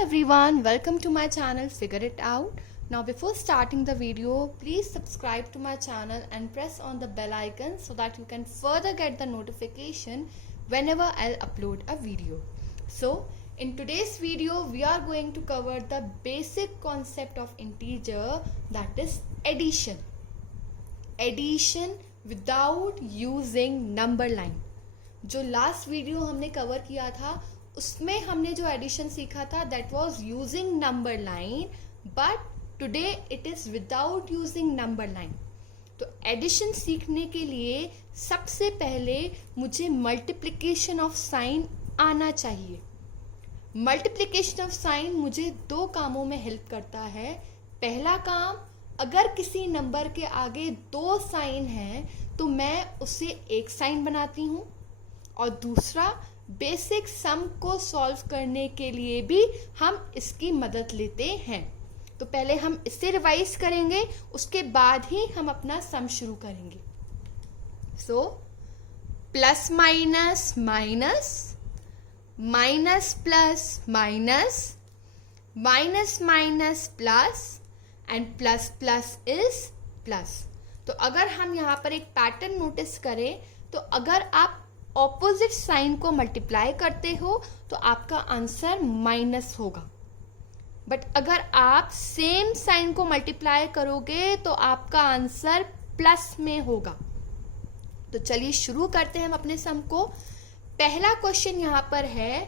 everyone, welcome to my channel Figure It Out. Now before starting the video, please subscribe to my channel and press on the bell icon so that you can further get the notification whenever I'll upload a video. So in today's video, we are going to cover the basic concept of integer, that is addition. Addition without using number line. जो last video हमने cover किया था उसमें हमने जो addition सीखा था that was using number line, but today it is without using number line. तो एडिशन सीखने के लिए सबसे पहले मुझे मल्टीप्लिकेशन ऑफ साइन आना चाहिए. मल्टीप्लिकेशन ऑफ साइन मुझे दो कामों में हेल्प करता है. पहला काम, अगर किसी नंबर के आगे दो साइन हैं तो मैं उसे एक साइन बनाती हूँ, और दूसरा बेसिक सम को सॉल्व करने के लिए भी हम इसकी मदद लेते हैं. तो पहले हम इससे रिवाइज करेंगे, उसके बाद ही हम अपना सम शुरू करेंगे. So plus minus minus, minus plus minus, minus minus plus, and plus plus is plus. तो अगर हम यहाँ पर एक पैटर्न नोटिस करें तो अगर आप ऑपोजिट साइन को मल्टीप्लाई करते हो तो आपका आंसर माइनस होगा, बट अगर आप सेम साइन को मल्टीप्लाई करोगे तो आपका आंसर प्लस में होगा. तो चलिए शुरू करते हैं हम अपने सम को. पहला क्वेश्चन यहाँ पर है,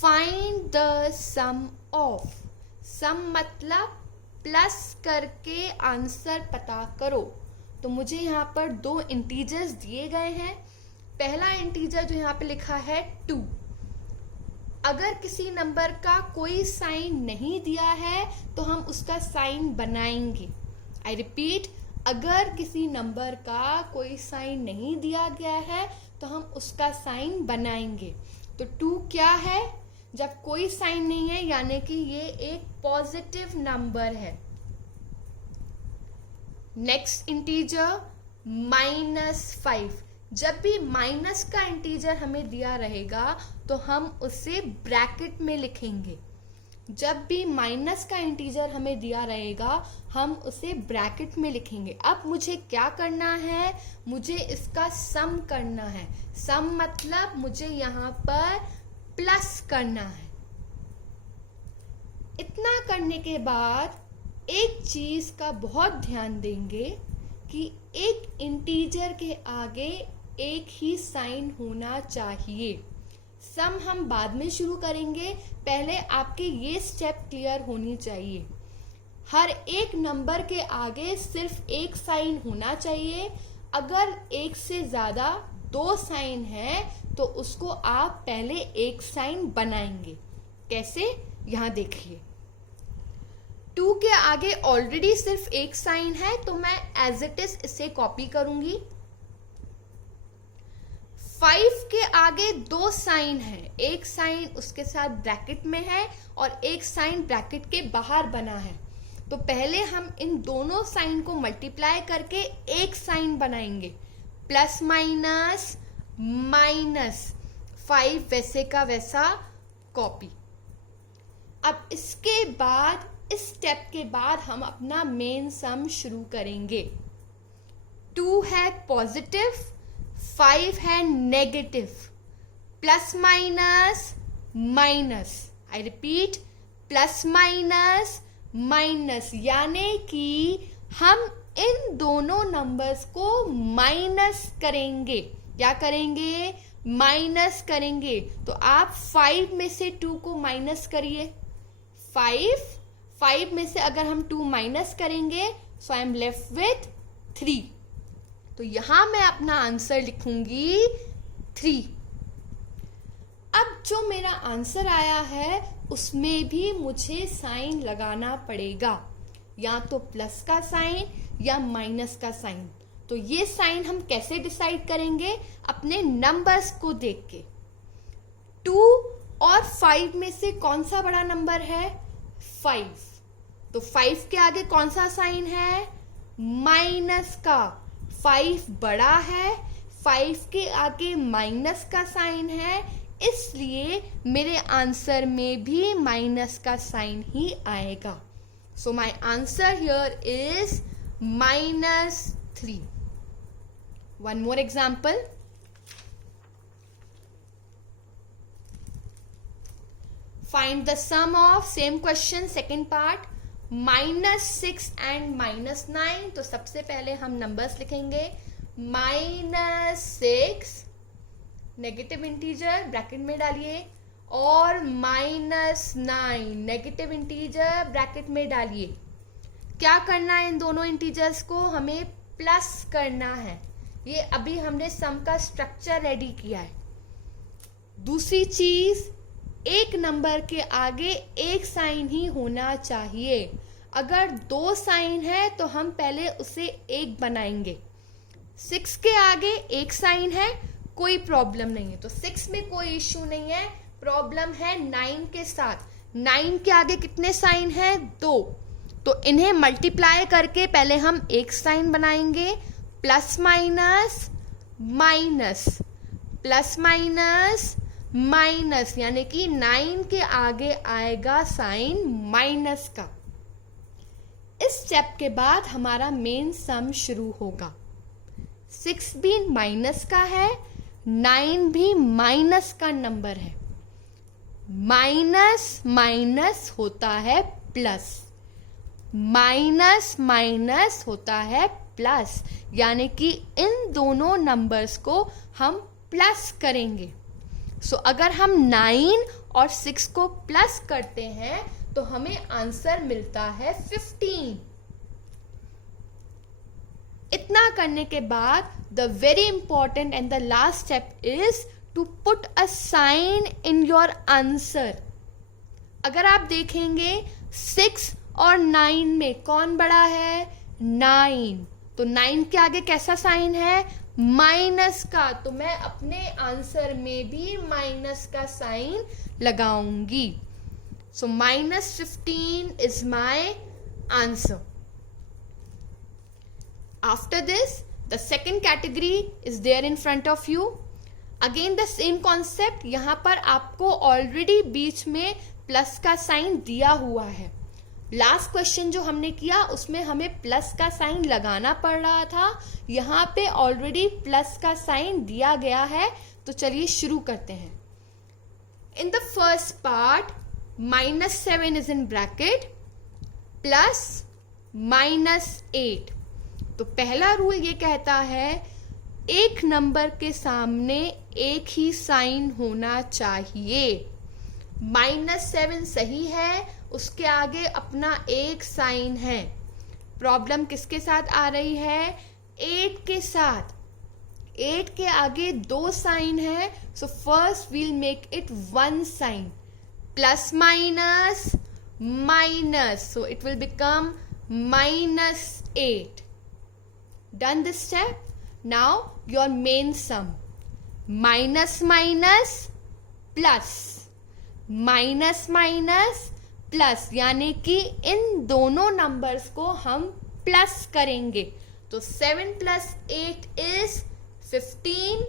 फाइंड द सम ऑफ. सम मतलब प्लस करके आंसर पता करो. तो मुझे यहाँ पर दो इंटीजर्स दिए गए हैं. पहला इंटीजर जो यहाँ पे लिखा है 2. अगर किसी नंबर का कोई साइन नहीं दिया है तो हम उसका साइन बनाएंगे. आई रिपीट, अगर किसी नंबर का कोई साइन नहीं दिया गया है तो हम उसका साइन बनाएंगे. तो 2 क्या है? जब कोई साइन नहीं है यानी कि ये एक पॉजिटिव नंबर है. Next integer -5. जब भी माइनस का इंटीजर हमें दिया रहेगा तो हम उसे ब्रैकेट में लिखेंगे. जब भी माइनस का इंटीजर हमें दिया रहेगा हम उसे ब्रैकेट में लिखेंगे. अब मुझे क्या करना है? मुझे इसका सम करना है. सम मतलब मुझे यहाँ पर प्लस करना है. इतना करने के बाद एक चीज का बहुत ध्यान देंगे कि एक इंटीजर के आगे एक ही साइन होना चाहिए. सम हम बाद में शुरू करेंगे, पहले आपके ये स्टेप क्लियर होनी चाहिए. हर एक नंबर के आगे सिर्फ एक साइन होना चाहिए. अगर एक से ज्यादा दो साइन है तो उसको आप पहले एक साइन बनाएंगे. कैसे? यहां देखिए. 2 के आगे ऑलरेडी सिर्फ एक साइन है तो मैं एज इट इज इसे कॉपी करूंगी. 5 के आगे दो साइन है, एक साइन उसके साथ ब्रैकेट में है और एक साइन ब्रैकेट के बाहर बना है. तो पहले हम इन दोनों साइन को मल्टीप्लाई करके एक साइन बनाएंगे. प्लस माइनस माइनस, 5 वैसे का वैसा कॉपी. अब इसके बाद इस स्टेप के बाद हम अपना मेन सम शुरू करेंगे. 2 है पॉजिटिव, 5 है negative. Plus minus minus, I repeat, plus minus minus, यानी कि हम इन दोनों नंबर्स को माइनस करेंगे. क्या करेंगे? माइनस करेंगे. तो आप 5 में से 2 को माइनस करिए. 5 में से अगर हम 2 माइनस करेंगे सो आई एम लेफ्ट विथ 3. तो यहां मैं अपना आंसर लिखूंगी 3. अब जो मेरा आंसर आया है उसमें भी मुझे साइन लगाना पड़ेगा, या तो प्लस का साइन या माइनस का साइन. तो ये साइन हम कैसे डिसाइड करेंगे? अपने नंबर्स को देख के. 2 और 5 में से कौन सा बड़ा नंबर है? 5. तो 5 के आगे कौन सा साइन है? माइनस का. 5 बड़ा है, 5 के आगे माइनस का साइन है, इसलिए मेरे आंसर में भी माइनस का साइन ही आएगा. So my answer here is -3. One more example. Find the sum of, same question, second part, -6 and -9. तो सबसे पहले हम नंबर्स लिखेंगे. -6 नेगेटिव इंटीजर ब्रैकेट में डालिए और -9 नेगेटिव इंटीजर ब्रैकेट में डालिए. क्या करना है इन दोनों इंटीजर्स को? हमें प्लस करना है. ये अभी हमने सम का स्ट्रक्चर रेडी किया है. दूसरी चीज, एक नंबर के आगे एक साइन ही होना चाहिए. अगर 2 साइन है तो हम पहले उसे एक बनाएंगे. 6 के आगे एक साइन है, कोई प्रॉब्लम नहीं है, तो 6 में कोई इश्यू नहीं है. प्रॉब्लम है 9 के साथ. 9 के आगे कितने साइन है? 2. तो इन्हें मल्टीप्लाई करके पहले हम एक साइन बनाएंगे. Plus minus minus plus minus minus, यानी कि 9 के आगे आएगा साइन माइनस का. इस स्टेप के बाद हमारा मेन सम शुरू होगा. 6 भी माइनस का है, 9 भी माइनस का नंबर है. माइनस माइनस होता है प्लस, माइनस माइनस होता है प्लस, यानी कि इन दोनों नंबर्स को हम प्लस करेंगे. सो अगर हम 9 और 6 को प्लस करते हैं तो हमें आंसर मिलता है 15. इतना करने के बाद the very important and the last step is to put a sign in your answer. अगर आप देखेंगे 6 और 9 में कौन बड़ा है? 9. तो 9 के आगे कैसा साइन है? माइनस का. तो मैं अपने आंसर में भी माइनस का साइन लगाऊंगी. So -15 is my answer. After this the second category is there in front of you. Again the same concept. यहां पर आपको ऑलरेडी बीच में प्लस का साइन दिया हुआ है. लास्ट क्वेश्चन जो हमने किया उसमें हमें प्लस का साइन लगाना पड़ रहा था. यहाँ पे ऑलरेडी प्लस का साइन दिया गया है. तो चलिए शुरू करते हैं. In the first part -7 is in bracket plus -8. तो पहला रूल ये कहता है एक नंबर के सामने एक ही साइन होना चाहिए. -7 सही है, उसके आगे अपना एक साइन है. प्रॉब्लम किसके साथ आ रही है? 8 के साथ. 8 के आगे 2 साइन है. So first we'll make it 1 sign. Plus minus minus, so it will become -8. Done this step. Now your main sum. Minus minus plus, minus minus plus, यानी कि इन दोनों नंबर्स को हम प्लस करेंगे. तो 7 + 8 is 15.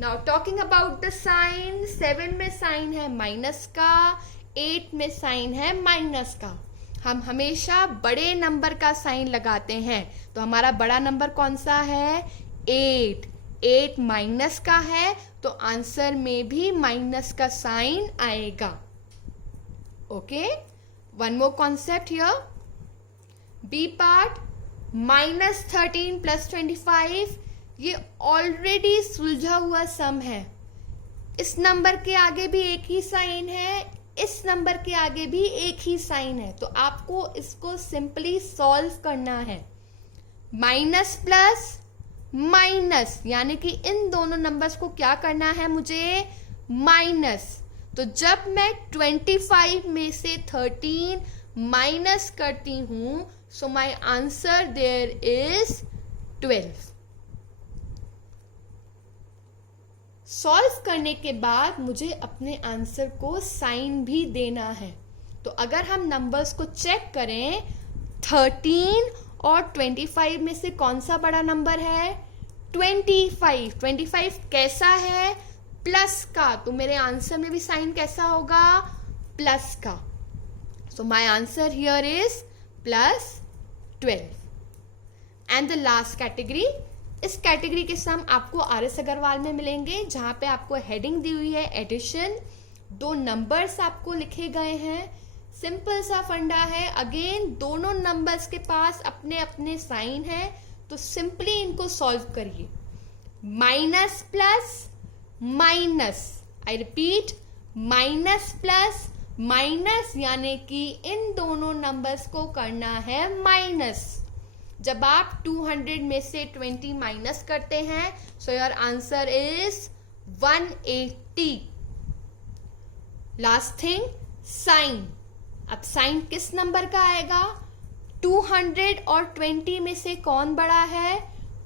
Now talking about the sign. 7 में sign है minus का, 8 में साइन है माइनस का. हम हमेशा बड़े नंबर का साइन लगाते हैं. तो हमारा बड़ा नंबर कौन सा है? 8. 8 माइनस का है, तो आंसर में भी माइनस का साइन आएगा. Okay, one more concept here. B part, -13 + 25. ये ऑलरेडी सुलझा हुआ सम है. इस नंबर के आगे भी एक ही साइन है, इस नंबर के आगे भी एक ही साइन है. तो आपको इसको सिंपली सॉल्व करना है. माइनस प्लस माइनस, यानी कि इन दोनों नंबर्स को क्या करना है मुझे? माइनस. तो जब मैं 25 में से 13 माइनस करती हूं, so my answer there is 12. Solve करने के बाद मुझे अपने आंसर को साइन भी देना है. तो अगर हम नंबर्स को चेक करें, 13 और 25 में से कौन सा बड़ा नंबर है? 25. 25 कैसा है? प्लस का, तो मेरे आंसर में भी साइन कैसा होगा, प्लस का. So my answer here is +12. And the last category, इस कैटेगरी के सम आपको RS अग्रवाल में मिलेंगे, जहां पे आपको हेडिंग दी हुई है एडिशन, 2 नंबर्स आपको लिखे गए हैं. सिंपल सा फंडा है. अगेन दोनों नंबर्स के पास अपने अपने साइन है, तो सिंपली इनको सॉल्व करिए. Minus plus minus, I repeat, minus plus minus, यानी कि इन दोनों नंबर्स को करना है माइनस. जब आप 200 में से 20 माइनस करते हैं, so your answer is 180. Last thing, sign. अब साइन किस नंबर का आएगा, 200 और 20 में से कौन बड़ा है,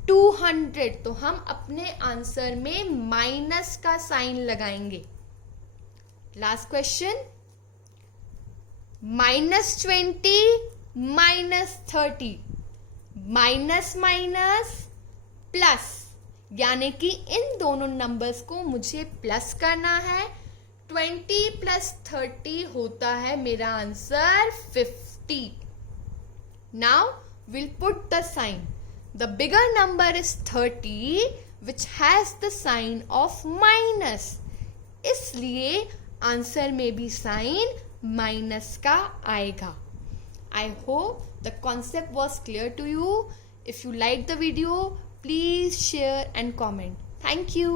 200. तो हम अपने आंसर में माइनस का साइन लगाएंगे. Last question, -20 -30, minus minus plus, यानी कि इन दोनों नंबर्स को मुझे प्लस करना है. 20 + 30 होता है मेरा answer 50. Now we'll put the sign. The bigger number is 30, which has the sign of minus. इसलिए आंसर में भी साइन माइनस का आएगा. I hope the concept was clear to you. If you like the video, please share and comment. Thank you.